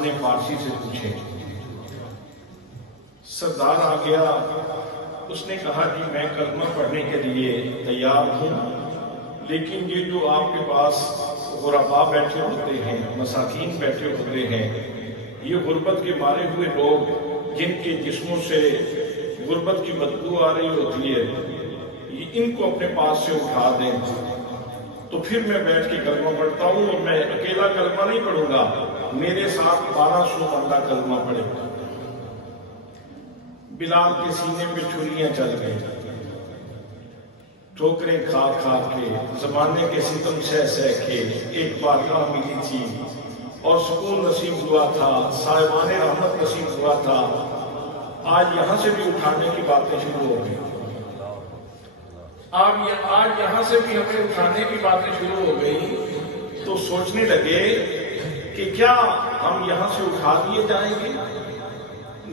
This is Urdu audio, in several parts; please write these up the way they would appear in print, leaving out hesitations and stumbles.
انسان نے فارسی سے پوچھے۔ سردار آ گیا، اس نے کہا کہ میں کلمہ پڑھنے کے لیے تیار ہوں، لیکن یہ جو آپ کے پاس غربا بیٹھے ہوتے ہیں، مساکین بیٹھے ہوتے ہیں، یہ غربت کے مارے ہوئے لوگ جن کے جسموں سے غربت کی بدبو آ رہی ہوتی ہے، ان کو اپنے پاس سے اٹھا دیں تو پھر میں بیٹھ کے کلمہ پڑھتا ہوں، اور میں اکیلا کلمہ نہیں پڑھوں گا، میرے ساتھ 1200 بندہ کلمہ پڑھے گا۔ بلال کے سینے پہ چھریاں چل گئی، ٹھوکریں کھا کھا کے، زمانے کے ستم سہ سہ کے ایک بارگاہ ملی تھی اور سکون نصیب ہوا تھا، سائبان رحمت نصیب ہوا تھا۔ آج یہاں سے بھی اٹھانے کی باتیں شروع ہو گئی، آج یہاں سے بھی ہمیں اٹھانے کی باتیں شروع ہو گئی، تو سوچنے لگے کہ کیا ہم یہاں سے اٹھا دیے جائیں گے؟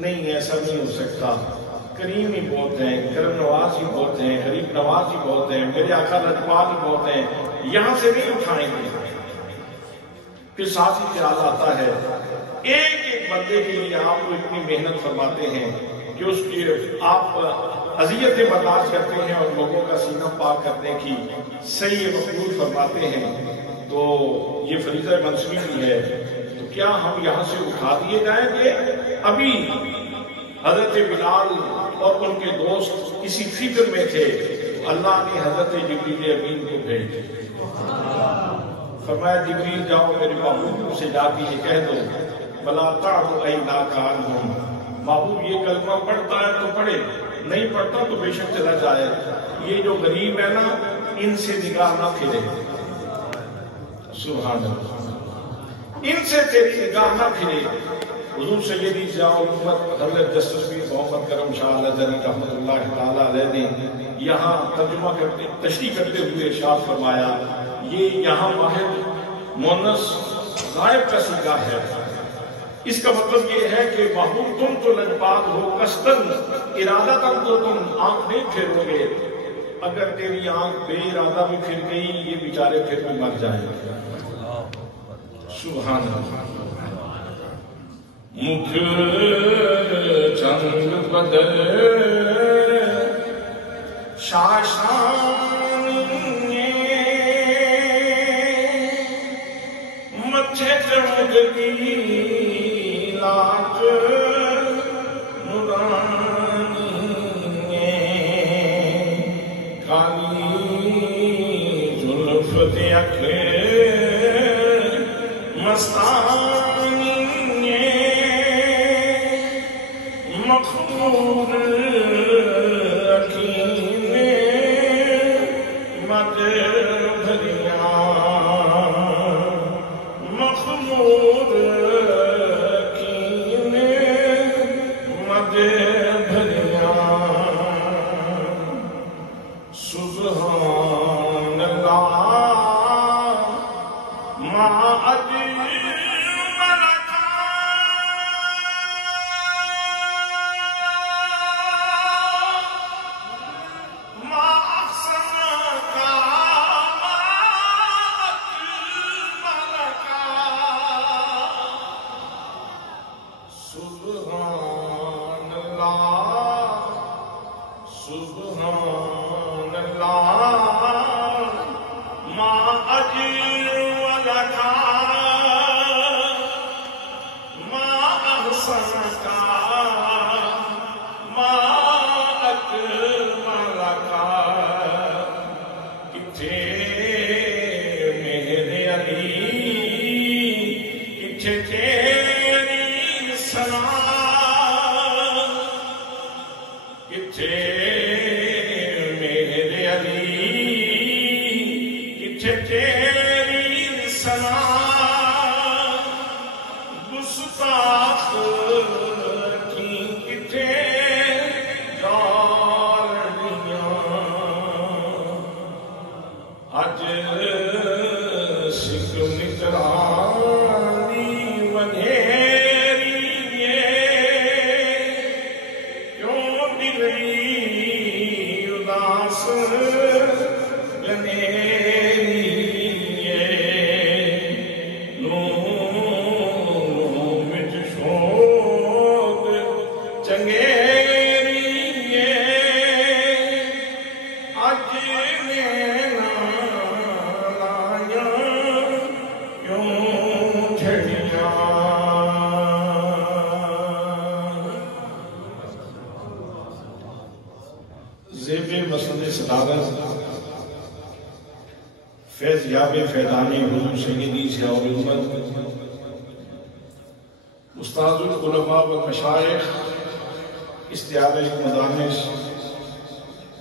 نہیں، ایسا نہیں ہو سکتا۔ کریم ہی بہت ہیں، کرم نواز ہی بہت ہیں، غریب نواز ہی بہت ہیں، میرے آقا لجپال ہی بہت ہیں، یہاں سے نہیں اٹھائیں گے۔ پھر ساتھ ہی خیال آتا ہے ایک ایک بندے کے لیے آپ کو اتنی محنت فرماتے ہیں کہ اس کی آپ اذیتیں برداشت کرتے ہیں اور لوگوں کا سینہ پاک کرنے کی صحیح مقبول فرماتے ہیں، تو یہ فریضہ منصبی بھی ہے، تو کیا ہم یہاں سے اٹھا دیے جائیں گے؟ ابھی حضرت بلال اور ان کے دوست اسی فکر میں تھے، اللہ نے حضرت جبریل امین کو بھیج فرمایا جبریل جاؤ میرے محبوب سے جا کے یہ کہہ دو بلا تعد عیناک عنہم، محبوب یہ کلمہ پڑھتا ہے تو پڑھے، نہیں پڑھتا تو بے شک چلا جائے، یہ جو غریب ہے نا ان سے نگاہ نہ پھرے۔ سبحان اللہ، ان سے تیری نگاہ نہ پھرے۔ حضور سیدی ضیاء الامت حضرت جسٹس پیر محمد کرم شاہ الازہری رحمۃ اللہ تعالیٰ علیہ نے یہاں ترجمہ کرتے تشریح کرتے ہوئے ارشاد فرمایا، یہ یہاں واحد مونس غائب کا صیغہ ہے۔ اس کا مطلب یہ ہے کہ محبوب تم تو لجپال ہو، قصداً ارادتاً تو تم آنکھ نہیں پھیرو گے، اگر تیری آنکھ بے ارادہ بھی پھر گئی یہ بیچارے پھر بھی مر جائیں گے۔ سبحان اللہ۔ مکھ چند بدر شاشان مچھے چمکتی لاٹ نورانی کالی زلف دیکھ مستانی مخمور اکین مد بھریا مخمور اکین مد بھریا سبحان اللہ ما دل چنگیری اج نینا لایا کیوں جھڑیاں زیب مسند صداقت فیض یاب فیضانی حضور سیدی ضیاء الامت استاذ العلماء و مشائخ استیاب مدارس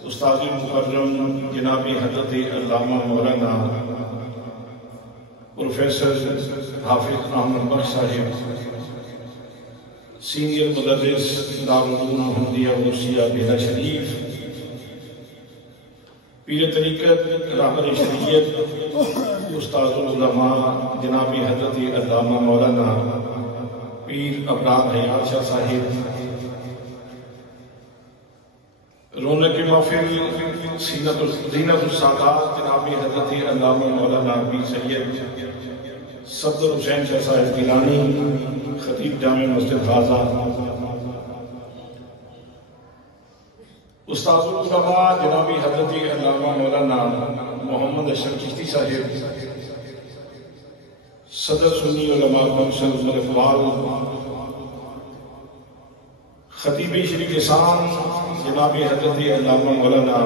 استاذ مکرم جناب حضرت علامہ مولانا پروفیسر حافظ احمد بخش صاحب سینئر مدرس دارالعلوم محمدیہ غوثیہ بیلا شریف پیر طریقت رہبر شریعت استاذ العلماء جناب حضرت علامہ مولانا پیر ابرار حیات شاہ صاحب رونق محفل زینت السادات جناب حضرت علامہ مولانا پیر سید صفدر حسین شاہ صاحب گیلانی خطیب جامع مسجد غازہ استاذ العلماء جناب حضرت علامہ مولانا محمد اشرف چشتی صاحب صدر سنی علماء کونسل عمر اقبال خطیب شریف لسان جناب حضرت علامہ مولانا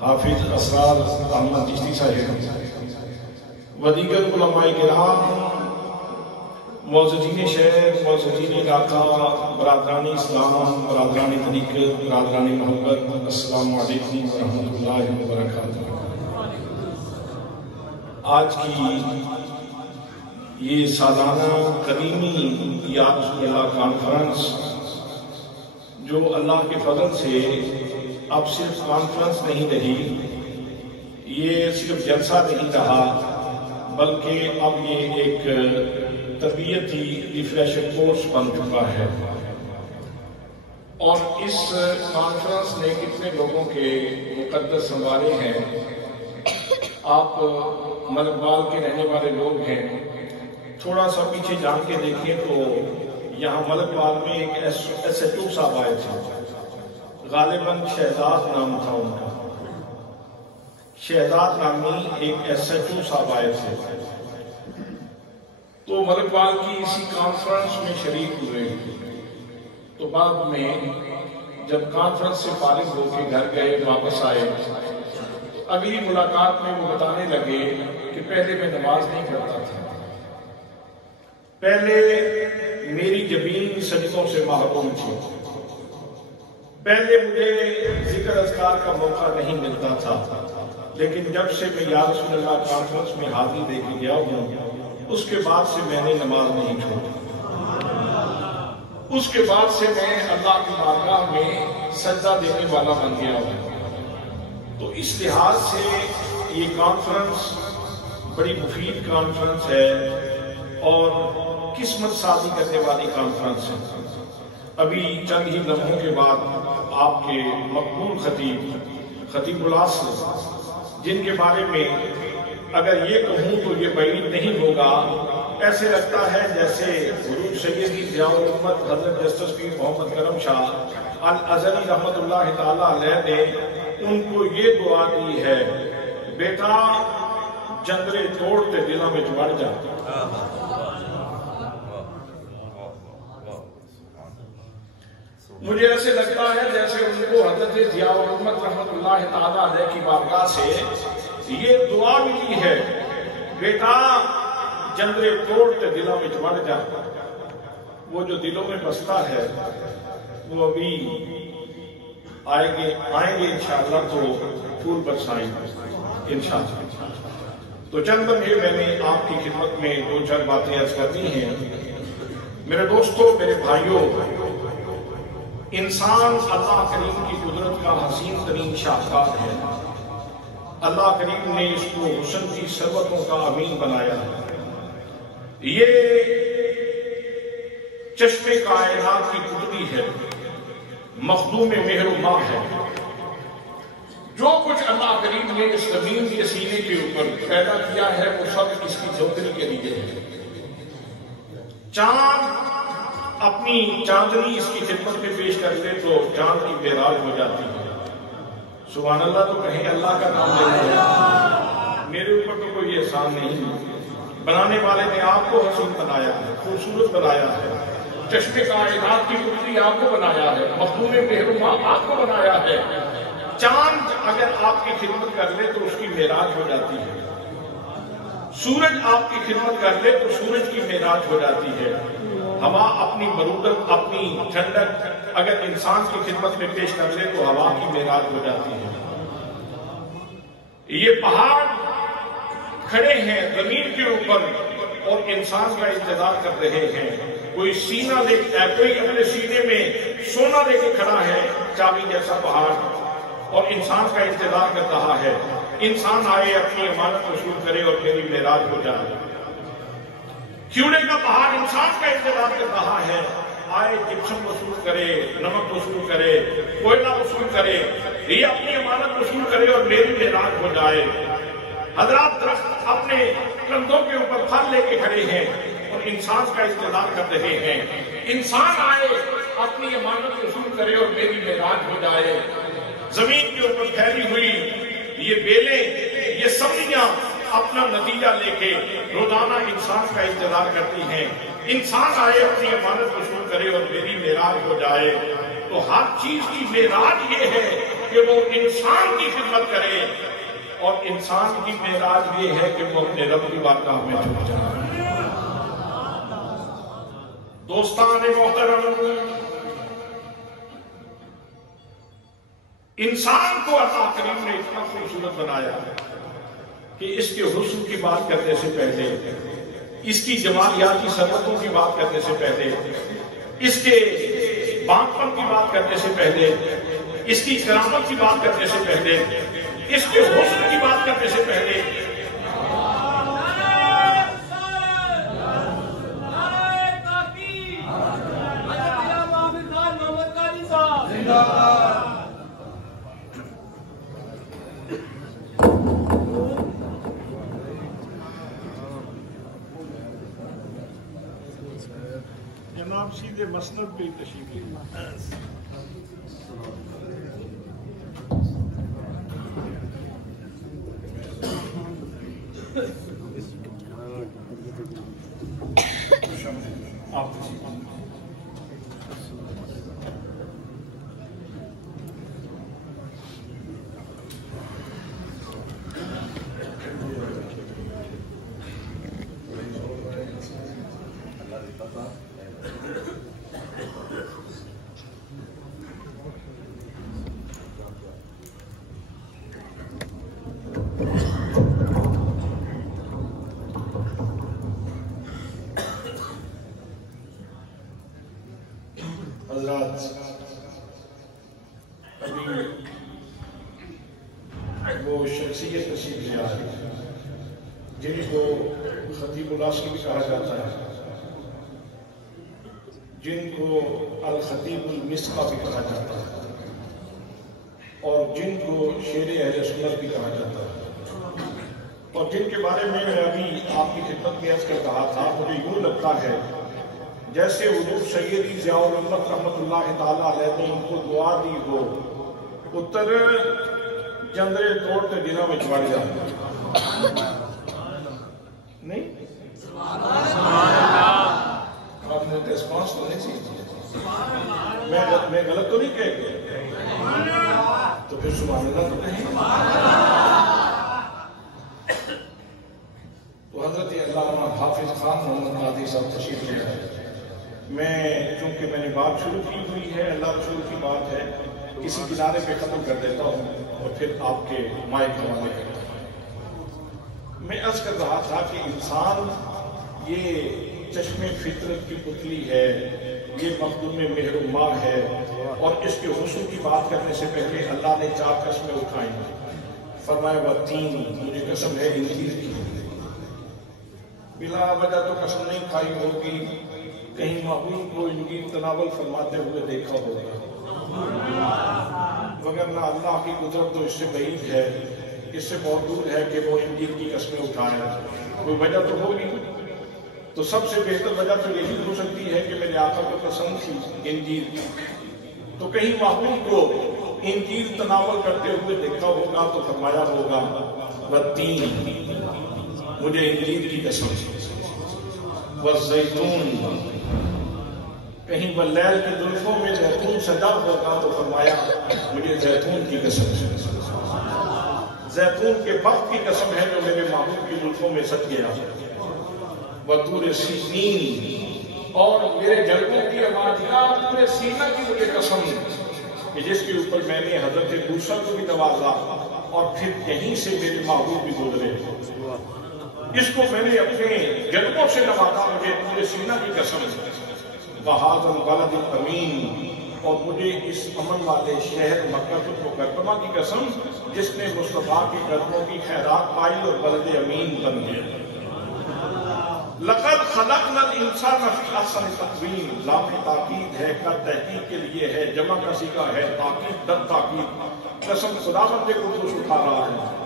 حافظ اسرار احمد چشتی صاحب و دیگر علماء کرام معززین شہر معززین علاقہ برادران اسلام برادران طریقت برادران محبت السلام علیکم ورحمۃ اللہ وبرکاتہ آج کی یہ سالانہ قدیمی یا رسول اللہ کانفرنس جو اللہ کے فضل سے اب صرف کانفرنس نہیں رہی یہ صرف جلسہ نہیں رہا بلکہ اب یہ ایک تربیتی ریفریشر کورس بن چکا ہے اور اس کانفرنس نے کتنے لوگوں کے مقدس سنوارے ہیں آپ ملکبال کے رہنے والے لوگ ہیں تھوڑا سا پیچھے جان کے دیکھیں تو یہاں ملکبال میں ایک ایس ایچ او صاحب آئے تھے غالباً شہزاد نام تھا ان کا شہزاد نامی ایک ایس ایچ او صاحب آئے تھے تو ملکبال کی اسی کانفرنس میں شریک ہوئے تو بعد میں جب کانفرنس سے فارغ ہو کے گھر گئے واپس آئے اگلی ملاقات میں وہ بتانے لگے کہ پہلے میں نماز نہیں پڑھتا تھا پہلے میری جبین سجدوں سے محروم تھی پہلے مجھے ذکر اذکار کا موقع نہیں ملتا تھا لیکن جب سے میں یا رسول اللہ کانفرنس میں حاضری دے کے گیا ہوں اس کے بعد سے میں نے نماز نہیں چھوڑی اس کے بعد سے میں اللہ کی بارگاہ میں سجدہ دینے والا بن گیا ہوں تو اس لحاظ سے یہ کانفرنس بڑی مفید کانفرنس ہے اور قسمت سازی کرنے والی کانفرنس ہے ابھی چند ہی لمحوں کے بعد آپ کے مقبول خطیب العصر جن کے بارے میں اگر یہ کہوں تو یہ بعید نہیں ہوگا ایسے لگتا ہے جیسے حضور سیدی ضیاء الامت حضرت جسٹس پیر محمد کرم شاہ الازہری رحمت اللہ تعالیٰ علیہ نے ان کو یہ دعا دی ہے بیٹا جندرے توڑتے دلوں میں بڑھ جا مجھے ایسے لگتا ہے جیسے ان کو حضرت ضیاء الامت رحمت اللہ تعالیٰ علیہ کی بارگاہ سے یہ دعا ملی ہے بیٹا جندرے توڑتے دلوں میں بڑھ جا وہ جو دلوں میں بستا ہے وہ ابھی آئیں گے انشاءاللہ تو پھول برسائیں انشاءاللہ تو چند لمحے میں نے آپ کی خدمت میں دو چار باتیں عرض کرنی ہیں میرے دوستوں میرے بھائیوں انسان اللہ کریم کی قدرت کا حسین ترین شاہکار ہے اللہ کریم نے اس کو حسن کی ثروتوں کا امین بنایا ہے یہ چشم کائنات کی پتلی ہے مخدوم مہر و ماہ ہے جو کچھ اللہ کریم نے اس زمین کے سینے کے اوپر پیدا کیا ہے وہ سب اس کی زندگی کے لیے ہے چاند اپنی چاندنی اس کی خدمت میں پیش کر لے تو چاند کی معراج ہو جاتی ہے. سبحان اللہ تو کہیں اللہ کا نام لیتے ہیں. میرے اوپر تو کوئی احسان نہیں. بنانے والے نے آپ کو حسین بنایا ہے, خوبصورت بنایا ہے. چشمے کائنات کی پتلی آپ کو بنایا ہے, مخدوم مہرباں آپ کو بنایا ہے. چاند اگر آپ کی خدمت کر لے تو اس کی معراج ہو جاتی ہے. سورج آپ کی خدمت کر لے تو سورج کی معراج ہو جاتی ہے. ہوا اپنی برودت, اپنی ٹھنڈک اگر انسان کی خدمت میں پیش کر لے تو ہوا کی معراج ہو جاتی ہے. یہ پہاڑ کھڑے ہیں زمین کے اوپر اور انسان کا انتظار کر رہے ہیں. کوئی سینہ لے کوئی اپنے سینے میں سونا لے کے کھڑا ہے, چابی جیسا پہاڑ, اور انسان کا انتظار کر رہا ہے. انسان آئے, اپنی امانت وصول کرے اور میری معراج ہو جائے. کیوڑے کا پہاڑ انسان کا انتظار کر رہا ہے, آئے جپسم وصول کرے, نمک وصول کرے, کوئلہ وصول کرے, یہ اپنی امانت وصول کرے اور میری معراج ہو جائے. حضرات درخت اپنے کندھوں کے اوپر پھل لے کے کھڑے ہیں اور انسان کا انتظار کر رہے ہیں. انسان آئے, اپنی امانت وصول کرے اور میری معراج ہو جائے. زمین کے اوپر پھیلی ہوئی یہ بیلیں, یہ سبزیاں اپنا نتیجہ لے کے روزانہ انسان کا انتظار کرتی ہیں. انسان آئے, اپنی امانت وصول کرے اور میری معراج ہو جائے. تو ہر چیز کی معراج یہ ہے کہ وہ انسان کی خدمت کرے, اور انسان کی معراج یہ ہے کہ وہ اپنے رب کی بارگاہ میں جھک جائے. دوستان محترم, انسان کو اللہ کریم نے اتنا خوبصورت بنایا کہ اس کے حسن کی بات کرنے سے پہلے, اس کی جمالیاتی صنعتوں کی بات کرنے سے پہلے, اس کے بانپن کی بات کرنے سے پہلے, اس کی کرامت کی بات کرنے سے پہلے, اس کے حسن کی بات کرنے سے پہلے جناب سیدھے مسند پہ تشریف لے. وہ شخصیت تشریف لے آ رہی ہے جن کو خطیب العصر بھی کہا جاتا ہے, جن کو الخطیب المصطفی بھی کہا جاتا ہے, اور جن کو شیر اہل سنت بھی کہا جاتا ہے, اور جن کے بارے میں ابھی آپ کی خدمت میں عرض کر رہا تھا. مجھے یوں لگتا ہے جیسے حضور سیدی ضیاء الامت رحمت اللہ تعالیٰ علیہ نے ان کو دعا دی ہو, اتر جندرے توڑتے دنوں میں بڑھ جاتا نہیں. آپ نے ریسپانس تو نہیں سی, میں غلط تو نہیں کہہ گیا, تو پھر سبحان اللہ تو کہیں. تو حضرت علامہ حافظ خان محمد قادری صاحب تشریف لے آئے. میں چونکہ میں نے بات شروع کی ہوئی ہے, اللہ رسول کی بات ہے, کسی کنارے پہ ختم کر دیتا ہوں اور پھر آپ کے مائک حوالے کرتا ہوں. میں عرض کر رہا تھا کہ انسان یہ چشم فطرت کی پتلی ہے, یہ مخدوم مہرباں ہے, اور اس کے حسن کی بات کرنے سے پہلے اللہ نے 4 قسمیں اٹھائیں. فرمایا والتین, مجھے قسم ہے انجیر کی. بلا وجہ تو قسم نہیں کھائی ہوگی, کہیں محبوب کو انجیر تناول فرماتے ہوئے دیکھا ہوگا, وگرنہ اللہ کی قدرت تو اس سے بعید ہے, اس سے بہت دور ہے کہ وہ انجیر کی قسمیں اٹھائیں. کوئی وجہ تو ہوگی. تو سب سے بہتر وجہ تو یہی ہو سکتی ہے کہ میرے آقا کو پسند تھی انجیل، تو کہیں محبوب کو انجیل تناول کرتے ہوئے دیکھا ہوگا تو فرمایا ہوگا والتین، مجھے انجیل کی قسم، والزیتون، کہیں واللیل کی زلفوں میں زیتون سجا ہوگا تو فرمایا مجھے زیتون کی قسم، زیتون کے وقت کی قسم ہے جو میرے محبوب کی زلفوں میں سج گیا، وطور سینین، اور میرے جلدوں کی آوازیاں پورے سینہ کی مجھے قسم کہ جس کے اوپر میں نے حضرت موسیٰ کو بھی نوازا اور پھر یہیں سے میرے محبوب بھی گزرے، اس کو میں نے اپنے جلدوں سے نوازا، مجھے پورے سینہ کی قسم، وہذا البلد الامین، اور مجھے اس امن والے شہر مکہ المکرمہ کی قسم جس نے مصطفیٰ کے قدموں کی خیرات پائی اور بلد امین بن گیا۔ لقد خلقنا الانسان فی احسن تقویم، لام تاکید ہے، کا تحقیق کے لیے ہے، جمع کا صیغہ ہے، تاکید در تاکید، قسم خداوند قدوس اٹھا رہا ہے،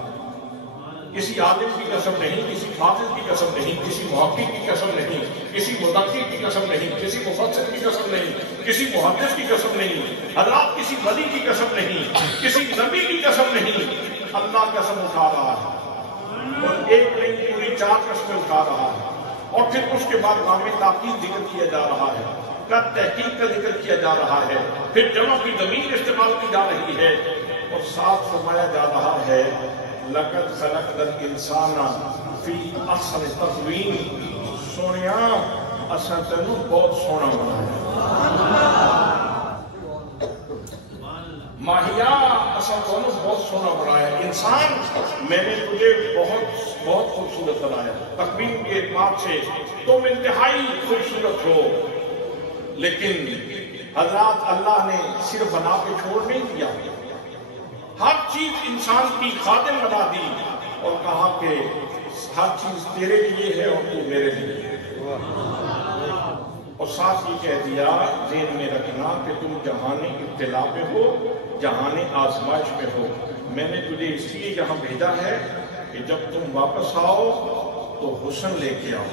کسی عالم کی قسم نہیں، کسی فاضل کی قسم نہیں، کسی محقق کی قسم نہیں، کسی مدقق کی قسم نہیں، کسی مفسر کی قسم نہیں، کسی محدث کی قسم نہیں، حضرات کسی ولی کی قسم نہیں، کسی نبی کی قسم نہیں، اللہ قسم اٹھا رہا ہے، اور ایک نہیں پوری 4 قسمیں اٹھا رہا ہے، اور پھر اس کے بعد نام تاکید ذکر کیا جا رہا ہے، کا تحقیق کا ذکر کیا جا رہا ہے، پھر جمع کی ضمیر استعمال کی جا رہی ہے، اور ساتھ فرمایا جا رہا ہے لقد خلقنا الانسان فی احسن تقویم، سونیا اساں تینوں بہت سونا بنایا، ماہیا اساں تینوں بہت سونا بنایا، انسان میں نے تجھے بہت بہت خوبصورت بنایا، تقویم کے اعتبار سے تم انتہائی خوبصورت ہو، لیکن حضرات اللہ نے صرف بنا کے چھوڑ نہیں دیا، ہر چیز انسان کی خادم بنا دی اور کہا کہ ہر چیز تیرے لیے ہے اور تو میرے لیے، اور ساتھ یہ کہہ دیا ذہن میں رکھنا کہ تم جہان ابتلا میں ہو، جہان آزمائش میں ہو، میں نے تجھے اس لیے یہاں بھیجا ہے کہ جب تم واپس آؤ تو حسن لے کے آؤ،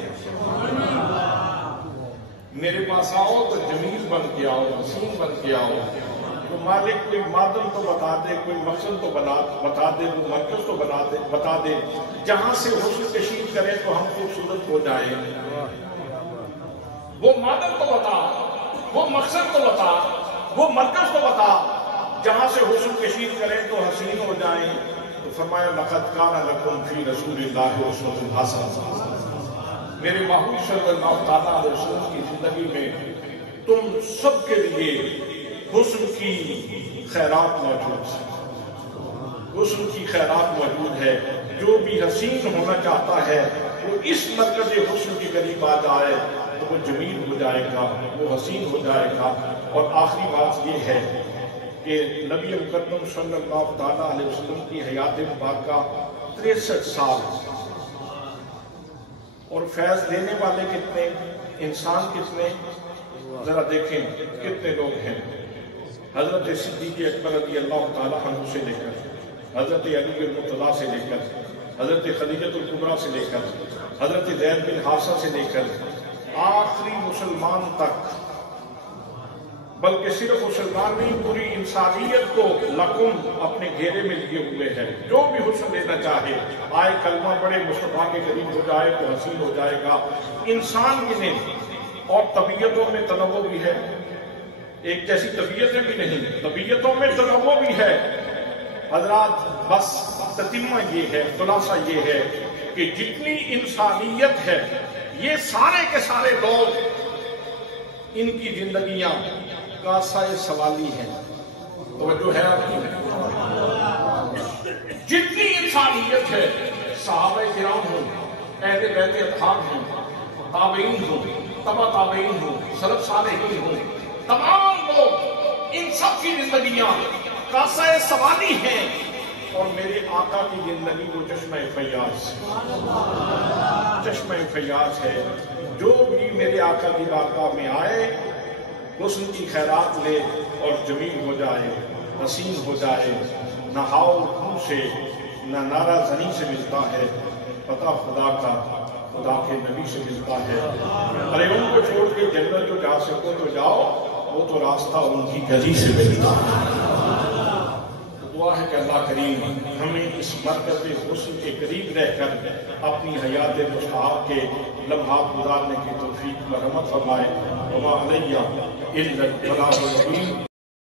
میرے پاس آؤ تو جمیل بن کے آؤ، حسین بن کے آؤ، تو مالک کوئی معدن تو بتا دے، کوئی مقصد تو بتا دے، وہ مرکز تو بتا دے، جہاں سے حسن کشید کریں تو ہم خوبصورت ہو جائیں، وہ معدن تو بتا، وہ مقصد تو بتا، وہ مرکز تو بتا، جہاں سے حسن کشید کریں تو حسین ہو جائیں، تو فرمایا لقد کان لکم فی رسول اللہ اسوۃ حسنہ، میرے محبوب صلی اللہ تعالیٰ علیہ وسلم کی زندگی میں تم سب کے لیے حسن کی خیرات موجود ہے، حسن کی خیرات موجود ہے، جو بھی حسین ہونا چاہتا ہے وہ اس مرکز حسن کے قریب آ جائے تو وہ جمیل ہو جائے گا، وہ حسین ہو جائے گا۔ اور آخری بات یہ ہے کہ نبی مقدم صلی اللہ تعالیٰ علیہ وسلم کی حیات مبارکہ 63 سال، اور فیض لینے والے کتنے، انسان کتنے، ذرا دیکھیں کتنے لوگ ہیں، حضرت صدیق اکبر رضی اللہ تعالیٰ عنہ سے لے کر حضرت علی المرتضیٰ سے لے کر حضرت خدیجہ الکبریٰ سے لے کر حضرت زید بن حارثہ سے لے کر آخری مسلمان تک، بلکہ صرف مسلمان نہیں پوری انسانیت کو لقم اپنے گھیرے میں لیے ہوئے ہے، جو بھی حسن لینا چاہے آئے کلمہ پڑھے مصطفیٰ کے قریب ہو جائے تو حسین ہو جائے گا۔ انسان کی نہیں، اور طبیعتوں میں تنوع بھی ہے، ایک جیسی طبیعتیں بھی نہیں، طبیعتوں میں تنوع بھی ہے۔ حضرات بس تتمہ یہ ہے، خلاصہ یہ ہے کہ جتنی انسانیت ہے یہ سارے کے سارے لوگ، ان کی زندگیاں کاسہ سوالی ہیں، توجہ ہے آپ کی، جتنی انسانیت ہے، صحابہ کرام ہوں، اہل بیت اطہار ہوں، تابعین ہوں، تبع تابعین ہوں، سلف صالحین ہوں، تمام لوگ، ان سب کی زندگیاں کاسہ سوالی ہیں، اور میرے آقا کی زندگی وہ چشمہ فیاض، چشمہ فیاض ہے۔ جو بھی میرے آقا کی بارگاہ میں آئے حسن کی خیرات لے اور جمیل ہو جائے، حسین ہو جائے، نہ ہاؤ سے نہ نعرہ زنی سے ملتا ہے، پتہ خدا کا خدا کے نبی سے ملتا ہے۔ ارے ان کو چھوڑ کے جنت جو جا سکو تو جاؤ، وہ تو راستہ ان کی گلی سے ملتا ہے۔ دعا ہے کہ اللہ کریم ہمیں اس مرکز حسن کے قریب رہ کر اپنی حیات مستحب کے لمحات گزارنے کی توفیق و رحمت فرمائے۔ وما علیہ الا البلاغ المبین۔